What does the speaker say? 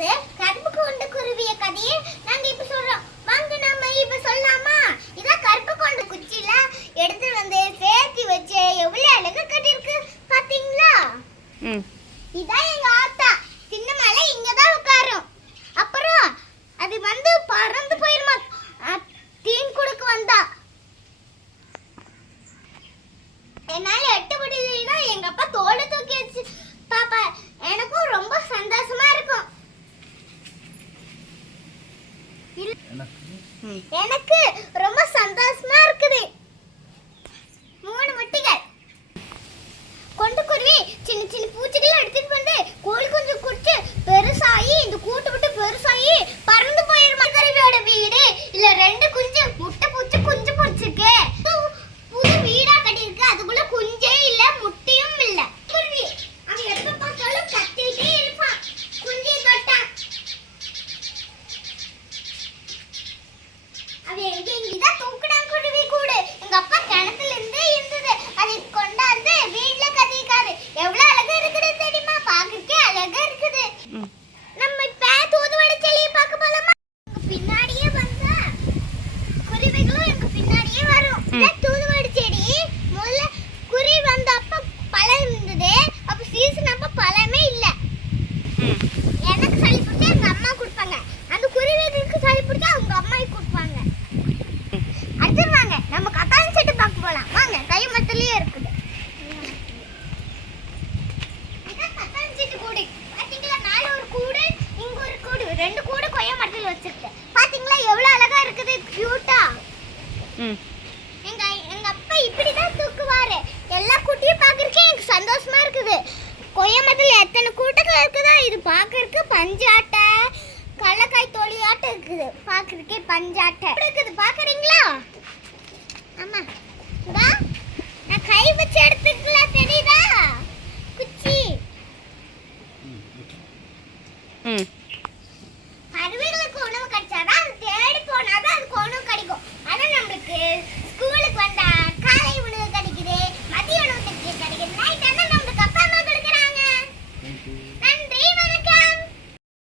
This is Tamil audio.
வந்து கருப்பு கொண்டு குருவிய கதையை நாங்க இப்ப சொல்றோம். வாங்க நாம இப்ப சொல்லலாமா? இதான் கருப்பு கொண்டு குச்சியில எடுத்து வந்து சேர்த்து வச்சு எவ்வளவு அழகு கட்டிருக்கு பாத்தீங்களா? இதான் எங்க ஆத்தா. சின்ன மலை இங்கதான் உட்காரும். அப்புறம் அது வந்து பறந்து போயிருமா? தீன் கொடுக்க வந்தா. என்னால எட்டு முடியலன்னா எங்க அப்பா தோலை தூக்கி வச்சு பாப்பா எனக்கும் ரொம்ப எனக்கு ரொம்ப சந்தோஷமா இருக்குது. ரெண்டு கூடு கொய்யா மரத்தில் வச்சிருக்கு பாத்தீங்களா? எவ்வளவு அழகா இருக்குது. கியூட்டா எங்க எங்க அப்பா இப்படிதான் தூக்குவாரு. எல்லா குட்டியும் பாக்குறதுக்கு எனக்கு சந்தோஷமா இருக்குது. கொய்யமரத்துல எத்தனை கூட்டங்கள் இருக்குதோ இது பாக்குறதுக்கு பஞ்சாட்டை கடலக்காய் தொழியாட்டம் இருக்குது. பாக்குறதுக்கே பஞ்சாட்டை இருக்குது? பாக்குறீங்களா ஆனா நம்மளுக்கு